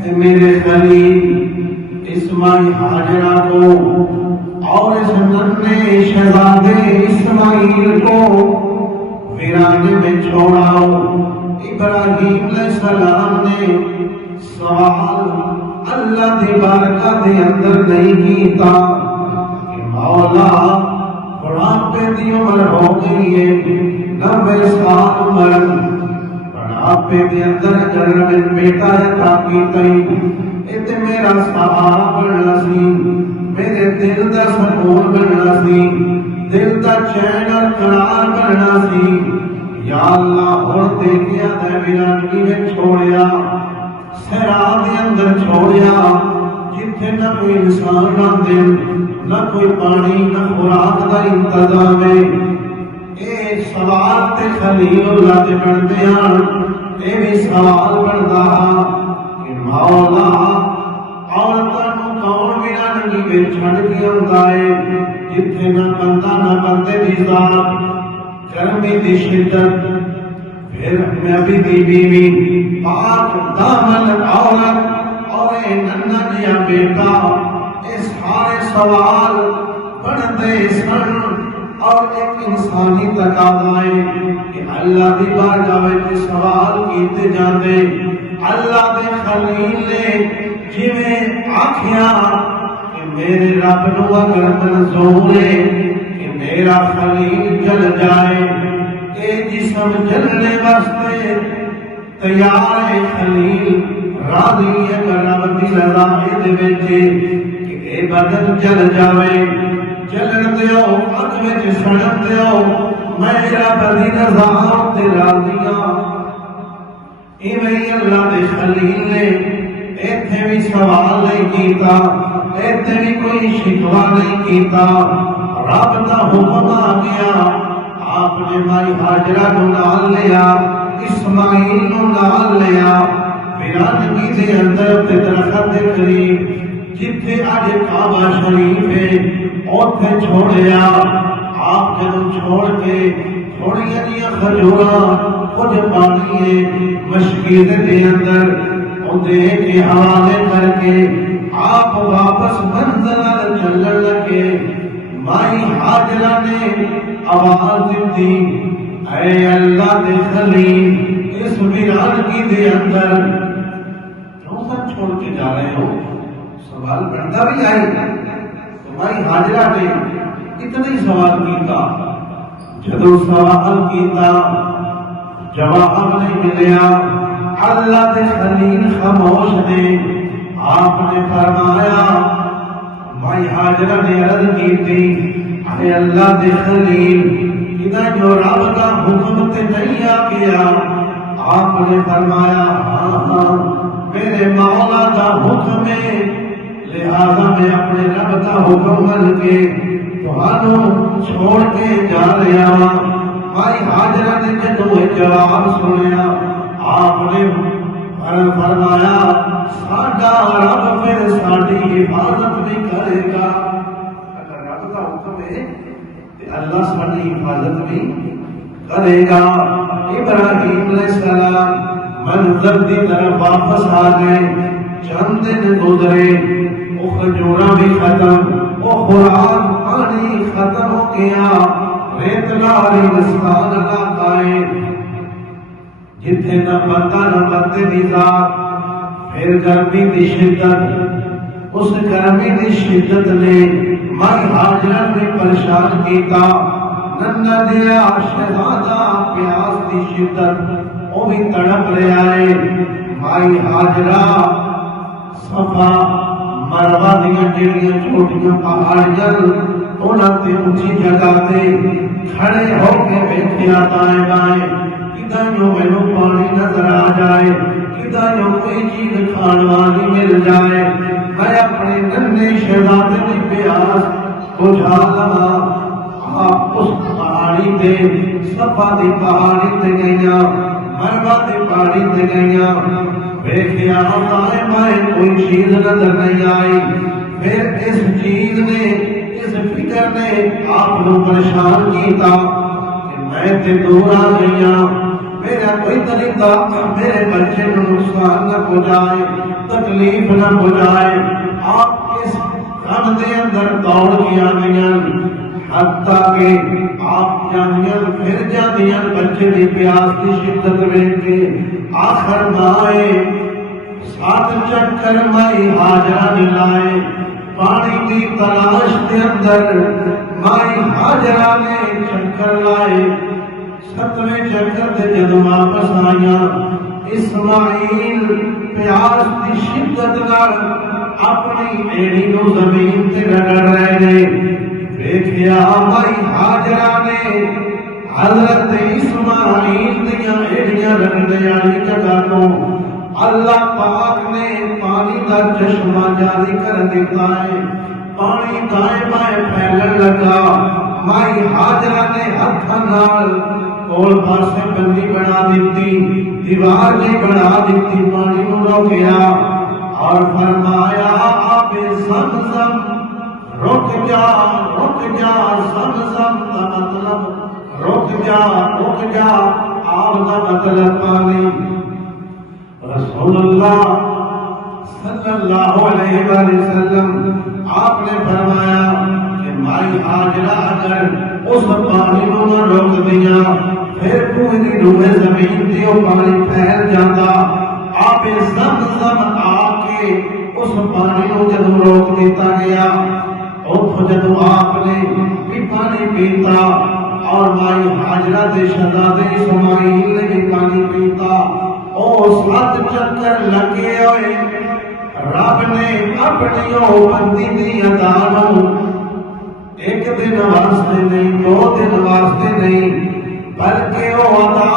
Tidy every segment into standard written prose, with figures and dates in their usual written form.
اے میرے خلیل اسماعیل ہاجرہ کو اور اس ننھے شہزادے اسماعیل کو ویرانے میں چھوڑاؤ۔ ابراہیم علیہ السلام نے سوال اللہ دی بارگاہ دے اندر نہیں کیتا کہ مولا بڑھاپے دی عمر ہو گئی ہے، 90 سال عمر، بڑھاپے دے اندر اگر میں بیٹا عطا کیتا تے میرا سہارا بننا سی، میرے دل دا سکون بننا سی، دل دا چین اور قرار بننا سی۔ یا اللہ ہن دیکھیا تے ویرانگی میں چھوڑیا، صحرا دے اندر چھوڑیا، جتھے نہ کوئی انسان رہندے، نہ کوئی پانی، نہ خوراک دا انتظام ہے۔ اے سوال تے خلیل اللہ دے بنتے ہیں، اے بھی سوال بندا کہ مولا عورتاں نوں کون ویرانگی وچ چھڈ کے آندا ہے، جتھے نہ بندہ نہ بندے دی ذات، گرمی دی شدت، پھر نبی دی بیوی، پاک دامن عورت اور اے ننھا جیا بیٹا، اے سارے سوال بنتے سن۔ اور ایک انسانی تقاضا ہے کہ اللہ دی بارگاہ وچ سوال کیتے جاندے۔ اللہ دے خلیل نے جویں آکھیا کہ میرے رب نو اگر منظور ہے کہ میرا خلیل جل جائے، اے جسم جلنے واسطے تیار ہے، خلیل راضی ہے کہ رب دی رضا دے وچ کہ اے بدن جل جاوے، جلن دیو، اگ وچ سڑن دیو، میرا بدی رضا تے راضیاں۔ ایویں اللہ دے خلیل نے ایتھے بھی سوال نہیں کیتا، ایتھے بھی کوئی شکوا نہیں کیتا، رب دا حکم آ گیا، آپ نے مائی ہاجرہ کو نال لیا، اسماعیل کو نال لیا، ویرانگی دے اندر تے درخت دے قریب جتھے اج کعبہ شریف ہے اوتھے چھوڑیا۔ آپ جدوں چھوڑ کے تھوڑیاں جیاں کھجوراں کچھ پانی ہے مسجد دے اندر دے کے حوالے کر کے آپ واپس منزل چلن لگے، مائی ہاجرہ نے آواز دیتی، اے اللہ دے خلیل اس ویرانگی دے اندر کیوں سب چھوڑ کے جا رہے ہو؟ سوال بنتا بھی آئی۔ مائی ہاجرہ نے اتنا ہی سوال کیتا، جدو سوال کیتا جواب نہیں ملیا، اللہ دے خلیل خاموش نے۔ آپ نے فرمایا، مائی ہاجرہ نے عرض کی تھی، اے اللہ دے خلیل کدا جو رب کا حکم تے نہیں آ گیا؟ آپ نے فرمایا، ہاں ہاں میرے مولا کا حکم ہے، لہذا میں اپنے رب کا حکم مان کے تہانوں چھوڑ کے جا رہا ہوں۔ مائی ہاجرہ نے جدوں جواب سنیا، آپ نے فرمایا، ساڈا رب پھر ساڈی حفاظت بھی کرے گا۔ اگر رب کا حکم ہے تو اللہ ساڈی حفاظت بھی کرے گا۔ ابراہیم علیہ السلام منزل کی طرف واپس آ گئے، چند دن گزرے، وہ کھجوراں بھی ختم، وہ خوراک پانی ختم ہو گیا، ریتلا ریگستان علاقہ ہے جتھے نہ بندہ نہ بندے دی ذات۔ پھر گرمی دی شدت، اس گرمی دی شدت نے مائی ہاجرہ نے پریشان کیتا، ننھا جیا شہزادہ پیاس دی شدت وہ بھی تڑپ رہا ہے۔ مائی ہاجرہ صفا مروا دیاں جڑیاں چھوٹیاں پہاڑیاں انہاں تے اونچی جگہ تے کھڑے ہو کے ویکھیا دائیں بائیں، کدھر جو مینوں پانی نظر آ جائے، کدھر جو کوئی چیز کھان والی مل جائے، میں اپنے ننھے شہزادے دی پیاس بجھا لواں۔ آپ اس پہاڑی تے صفا دی پہاڑی تے گئیاں، مروا دی پہاڑی تے گئیاں، ویکھیا دائیں بائیں کوئی چیز نظر نہیں آئی۔ پھر اس چیز نے، اس فکر نے آپ کو پریشان کیتا کہ میں تے دور آ گئی ہاں، میرا کوئی طریقہ میرے بچے کو نقصان نہ پہنچائے، تکلیف نہ پہنچائے۔ آپ اس گھر دے اندر دوڑ کے آندیاں، حتیٰ کہ آپ جاندیاں پھر جاندیاں بچے دی پیاس کی شدت ویکھ کے آخر مائے 7 چکر مائی ہاجرہ نے لائے، پانی کی تلاش کے اندر مائی ہاجرہ نے چکر لائے۔ 7ویں چکر تے جدوں واپس آئیاں، اسماعیل پیاس کی شدت نال اپنی ایڑی نو زمین تے رگڑ رہے نے۔ دیکھیا مائی ہاجرہ نے حضرت اسماعیل دیاں ایڑیاں رگڑنے والی جگہ تو اللہ پاک نے پانی کا چشمہ جاری کر دیتا ہے، پانی دائیں بائیں پھیلن لگا۔ مائی ہاجرہ نے ہاتھاں نال کول پاسے بندی بنا دیتی، دیوار جی بنا دیتی، پانی نو روکیا اور فرمایا آب زمزم رک جا زمزم کا مطلب رک جا آب کا مطلب پانی۔ رسول اللہ صلی اللہ علیہ وسلم آپ نے فرمایا کہ مائی ہاجرہ اگر اس پانی کو نہ روک دیا پھر پوری روئے زمین تے وہ پانی پھیل جاتا۔ آپ زمزم آ کے اس پانی کو جدوں روک دیتا گیا، اتھوں جدوں آپ نے بھی پانی پیتا اور مائی ہاجرہ دے شہزادے اسماعیل نے بھی پانی پیتا، او 7 چکر لگے ہوئے رب نے اپنی او بندی دی عطا نو 1 دن واسطے نہیں، 2 دن واسطے نہیں، بلکہ او عطا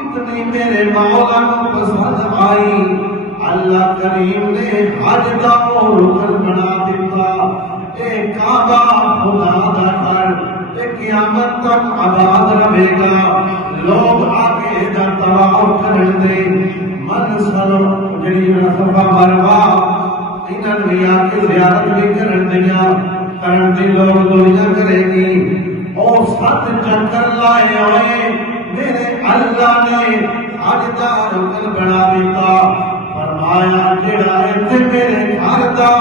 اتنی میرے مولا کو پسند آئی، اللہ کریم نے حج دا او رکن بنا دیتا۔ اے کعبہ خدا دا گھر قیامت تک آباد رہے گا، لوگ آگے دا طواف کرن دے، منصر جڑی صفا مروہ انہاں نے آ کے زیارت بھی کرن دے لوگ دنیا کرے گی۔ او 7 چکر لائے ہوئے میرے اللہ نے حج دا رکن بنا دیتا، فرمایا جڑا ایتھے میرے گھر دا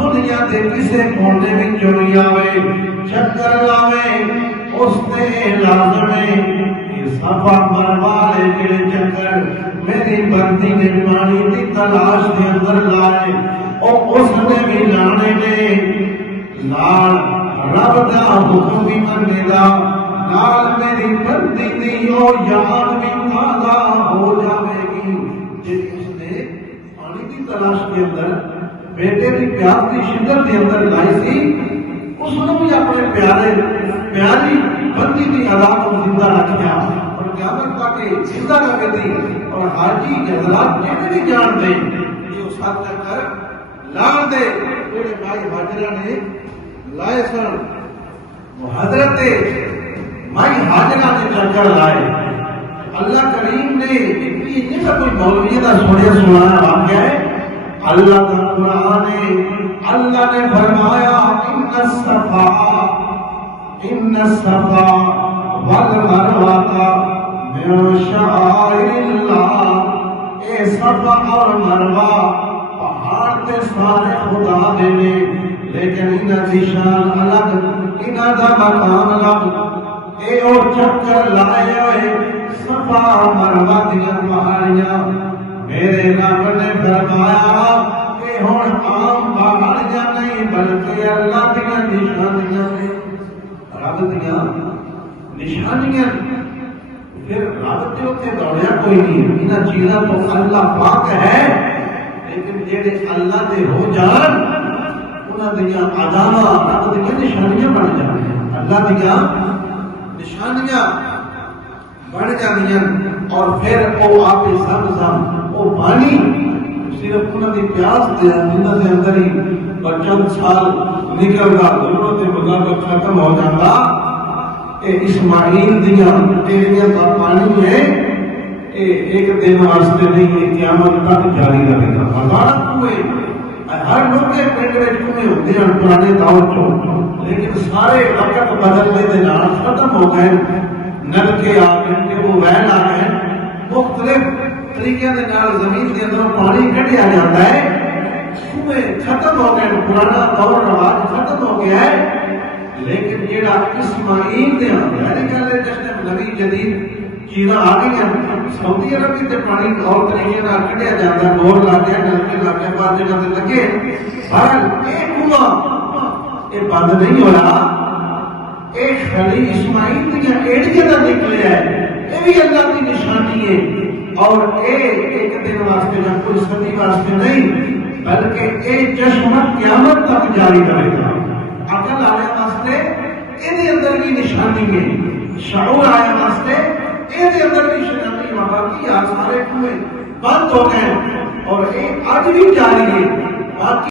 دنیا دے کسے کونے وچ چوری آوے چکر لاوے اس تے لازم ہے کہ صفا مروہ لے جڑے چکر میری بندی نے پانی دی تلاش دے اندر لائے او اس نے بھی لانے نے، نال رب دا حکم بھی مننے دا، نال میری بندی دی او یاد بھی تازہ ہو جاوے گی۔ جے اس نے پانی دی تلاش کے اندر بیٹے کی پیار کی شدت کے اندر لائی سی، اس نے بھی اپنے پیاری بندی کی ادا کو زندہ رکھیا اور قیامت تک زندہ رکھے تھی۔ اور حاجی حضرات جتنے بھی جان دے یہ اس حد تک کر لان دے جڑے مائی ہاجرہ نے لائے سن، وہ حضرت مائی ہاجرہ نے چکر لائے۔ اللہ کریم نے یہ سب کوئی مولوی کا سنایا واقعہ ہے، اللہ کا قرآن ہے، اللہ نے فرمایا ان الصفا والمروہ من شعائر اللہ، اے صفا اور مروہ پہاڑ تے سارے خدا دے نے، لیکن انہاں دی شان الگ، انہاں دا مقام الگ۔ اے او چکر لائے ہوئے صفا مروہ دیاں پہاڑیاں، میرے رب نے فرمایا کہ ہن عام پہاڑیاں نہیں بلکہ اللہ دیاں نشانیاں نے، رب دیاں نشانیاں۔ پھر رب تے اوتے دوڑیا کوئی نہیں، انہاں چیزاں تو اللہ پاک ہے، لیکن جڑے اللہ دے ہو جان انہاں دیاں عداواں رب دیاں نشانیاں بن جاندیاں، اللہ دیاں نشانیاں بن جاندیاں۔ اور پھر وہ آپ زمزم وہ پانی صرف انہوں کی پیاس دے جنہوں کے اندر ہی چند سال نکلتا ضرورت مطابق ختم ہو جاتا، اے اسماعیل دیاں ایڑیاں کا پانی ہے، اے ایک دن واسطے نہیں، یہ قیامت تک جاری رہے گا۔ ہزار کنویں ہر لوگ کے پنڈ میں کنویں ہوتے ہیں پرانے دور چ، لیکن سارے وقت بدلنے کے نال ختم ہو گئے، نلکے آ گئے ٹیوب ویل آ گئے مختلف طریقے کے نال زمین کے اندر پانی کڈیا جاتا ہے کنویں ختم ہو گئے پرانا دور رواج ختم ہو گیا ہے لیکن جیڑا اسماعیل دے یعنی کہ جس نبی جدید چیزاں آ گئی ہیں سعودی عرب بھی تے پانی اور طریقے نال کڈیا جاتا ہے بور لا کے نلکے لا کے بعد جگہ تے لگے بہرحال ایک کنواں یہ بند نہیں ہوا ایک خلی اسماعیل دیا ایڑیاں دا نکلیا ہے یہ بھی اللہ کی نشانی ہے اور ایک دن واسطے نہ کوئی صدی واسطے نہیں بلکہ ایک چشمہ قیامت تک جاری رہے گا عقل آنے واسطے یہ اندر کی نشانی ہے شعور آنے واسطے یہ اندر کی نشانی ہے باقی سارے کنویں بند ہو گئے اور یہ اج بھی جاری ہے باقی